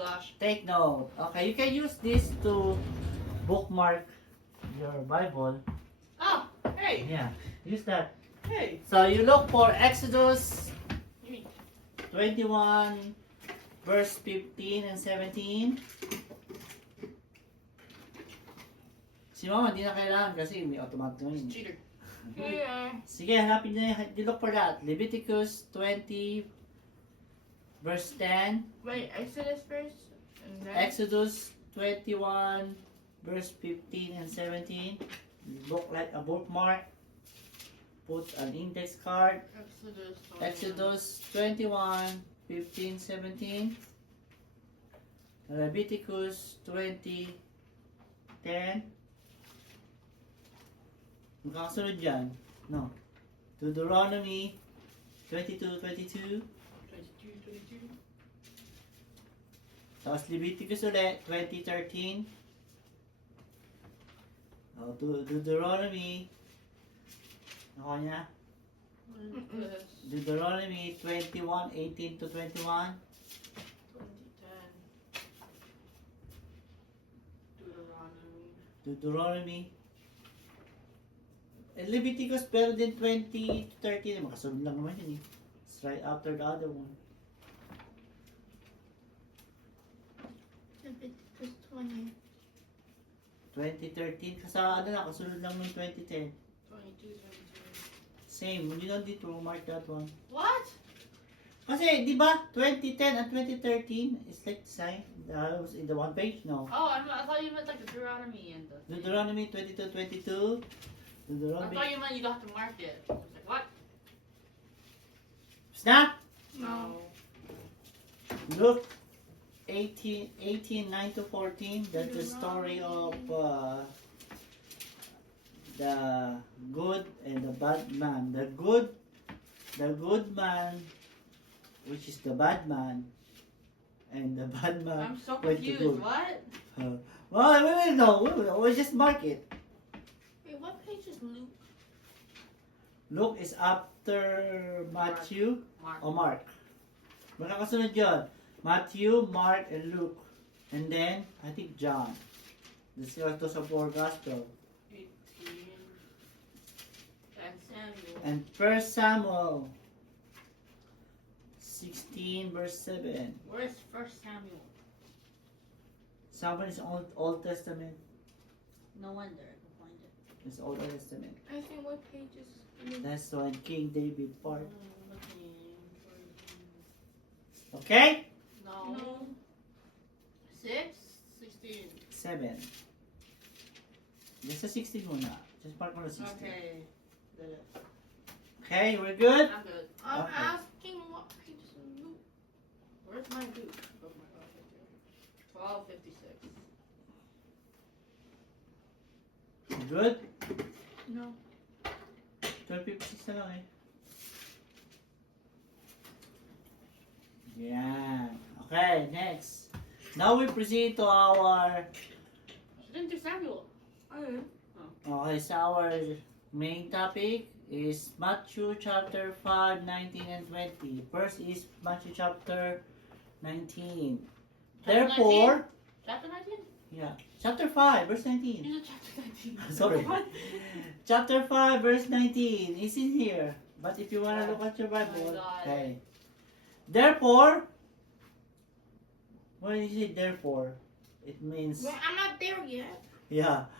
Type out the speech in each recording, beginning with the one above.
gosh. Take note. Okay, you can use this to bookmark your Bible. Oh, hey, Yeah, use that. hey. So you look for Exodus You mean 21, verse 15 and 17. Si Mama, hindi na kailangan kasi may automatic na yun. cheater? Yeah. Sige, hanapin niyo yun. You look for that. Leviticus 20, verse 10. Wait, Exodus first? And then... Exodus 21, verse 15 and 17. Look like a bookmark. Put an index card. Exodus 21, 15, 17. Leviticus 20, 10. Magkakasunod dyan. No. Deuteronomy 22, 22. 22. Tapos Leviticus ulit, 20:13. Deuteronomy. Ako niya? Deuteronomy 21:18 to 21. 2010. Deuteronomy. Deuteronomy. Leviticus pero din 20 to 13. Makasunod lang naman yun eh. It's right after the other one. Leviticus 20. 2013. Kasi ano na, kasunod lang ng 2010. 22, 22. Same. Hindi lang dito. Mark that one. What? Kasi, di ba, 2010 and 2013 is like the same. That was in the one page? No. Oh, I thought you meant like the Deuteronomy and the. Deuteronomy 22:22. I Deuteronomy. thought you meant you have to mark it. I was like, what? Snap! No. Luke 18, 9 to 14. That's the story of the good and the bad man. The good man, which is the bad man, and the bad man I'm so went to confused. good. What? Well, we will know. We'll just mark it. Wait, what page is Luke? Luke is after Matthew Mark. o Mark. Magkakasunod yun. Matthew, Mark, and Luke. And then, I think John. This is to sa four gospel. 18. And Samuel. And 1 Samuel 16 verse 7. Where's First Samuel? Samuel is Old Testament. No wonder I can find it. It's Old Testament. I think what page is Luke? That's when King David part. Looking for- Okay? No. No. 6? 16. 7. Just sa 16 muna. Just park mo na 16. Okay. Did it. Okay, we're good? I'm good. I'm Okay. asking what page is Luke. Where's my boot? Oh my god, right there. 1256. Good? No. 12:56 na lang eh. Yan. Okay, next. Now we proceed to our She didn't do Samuel. Okay. okay, so our main topic is Matthew chapter 5, 19 and 20. First is Matthew chapter 19. Chapter Therefore, Chapter 19? yeah, chapter 5, verse 19. You said chapter 19. Sorry. What? Chapter 5, verse 19 is in here. But if you want to Oh. look at your Bible, God. okay. Therefore, when you say therefore, it means, Well, I'm not there yet. yeah.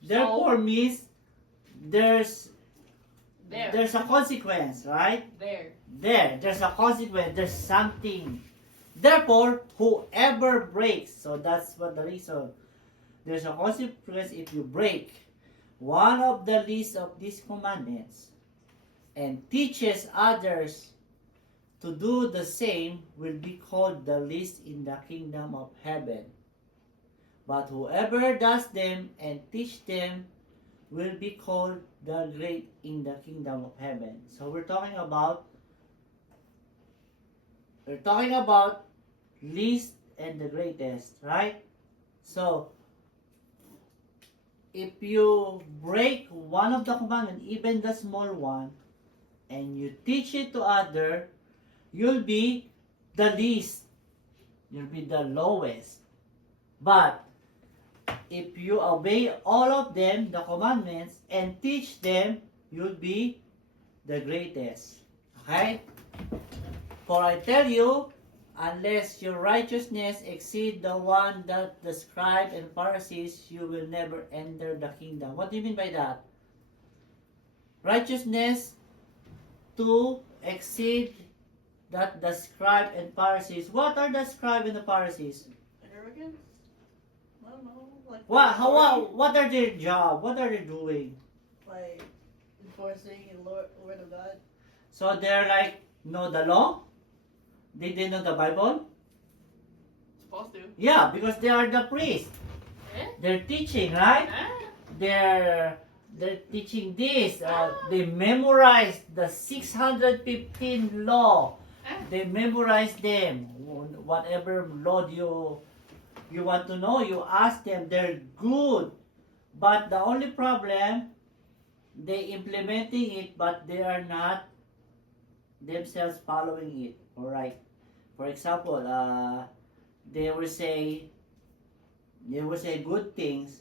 Therefore means there's There. there's a consequence, right? There. There's a consequence, there's something. Therefore, whoever breaks, so that's what the reason. There's a consequence if you break one of the least of these commandments and teaches others to do the same will be called the least in the kingdom of heaven. But whoever does them and teach them will be called the great in the kingdom of heaven. So we're talking about least and the greatest, right? So if you break one of the commandments, even the small one, and you teach it to other, you'll be the least You'll be the lowest. But if you obey all of them, the commandments, and teach them, you'll be the greatest. Okay? For I tell you, unless your righteousness exceed the one that the scribes and Pharisees, you will never enter the kingdom. What do you mean by that? Righteousness to exceed that the scribe and Pharisees. What are the scribe and the Pharisees? Arrogance? I don't know. Like What are their job? What are they doing? Like enforcing the word of God. So they're like, know the law? They know the Bible? Supposed to. Yeah, because they are the priests. Eh? They're teaching, right? Ah. They're teaching this. They memorized the 615 law. They memorize them. Whatever law you want to know, you ask them. They're good. But the only problem, they implementing it, but they are not themselves following it. Alright. For example, they will say good things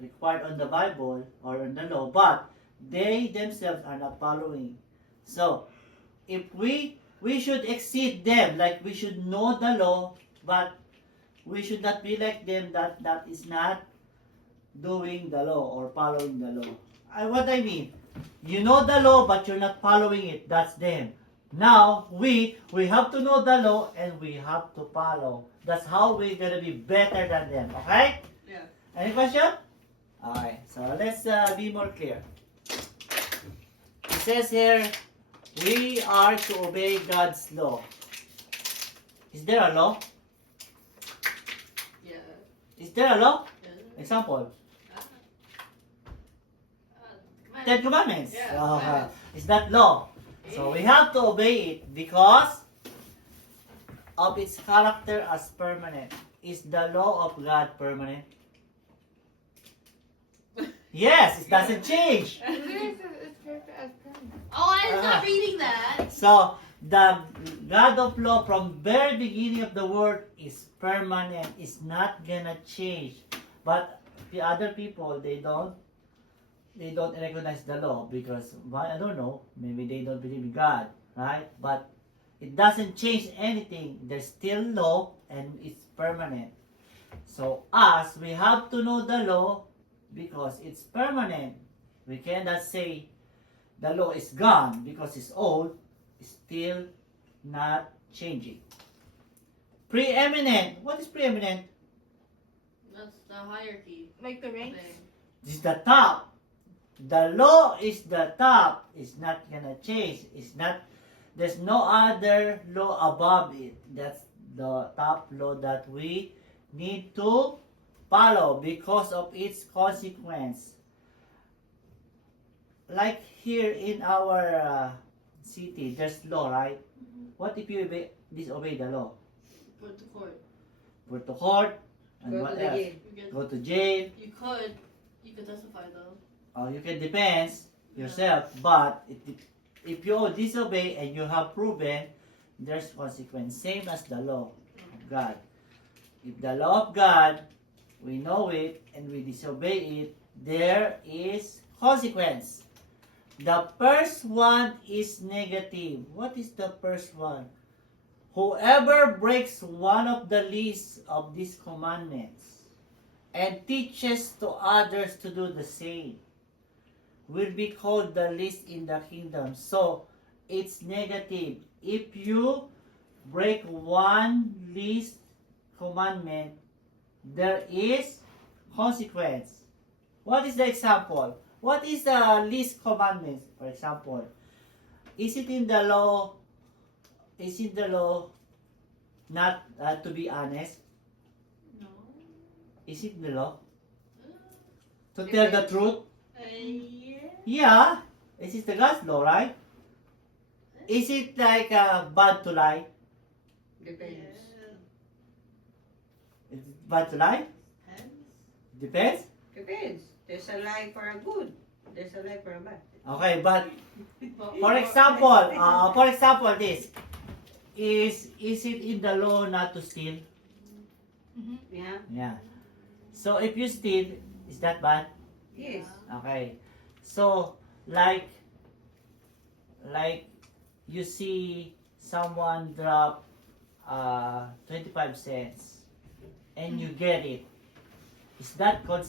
required on the Bible or on the law, but they themselves are not following. So, if we should exceed them, like we should know the law, but we should not be like them that is not doing the law or following the law. What I mean, you know the law, but you're not following it. That's them. Now, we have to know the law and we have to follow. That's how we're going to be better than them. Okay? Yeah. Any question? Alright, so let's be more clear. It says here, we are to obey God's law. Is there a law? Yeah. Is there a law? Yeah. Example, Command. Ten Commandments. Yeah, commandments. It's that law. So we have to obey it because of its character as permanent. Is the law of God permanent? Yes, it doesn't change. It's perfect as permanent. Oh, I'm not reading that. So the God of law from very beginning of the world is permanent. It's not gonna change. But the other people, they don't recognize the law because I don't know, maybe they don't believe in God, right? But it doesn't change anything. There's still law and it's permanent. So us, we have to know the law because it's permanent. We cannot say the law is gone because it's old. It's still not changing. Preeminent. What is preeminent? That's the hierarchy Like the ranks. thing. This is the top. The law is the top. It's not gonna change. It's not. There's no other law above it. That's the top law that we need to follow because of its consequence. Like here in our city, there's law, right? What if you disobey the law? Put to court. Go to court and Go what to the else? jail. Go to jail. You could testify though. Or you can defend yourself, but if you disobey and you have proven, there's consequence. Same as the law of God. If the law of God, we know it and we disobey it, there is consequence. The first one is negative. What is the first one? Whoever breaks one of the least of these commandments and teaches to others to do the same will be called the least in the kingdom. So, it's negative. If you break one least commandment, there is consequence. What is the example? What is the least commandment? For example, is it in the law? Is it the law not to be honest? No. Is it the law to tell the truth? Yeah. Yeah, this is the God's law, right? Is it like bad to lie? Depends. Is it bad to lie? Depends. Depends. There's a lie for a good. There's a lie for a bad. Okay, but for example, this. is it in the law not to steal? Yeah. Yeah. So if you steal, is that bad? Yes. Okay. So like you see someone drop 25 cents and you get it. Is that called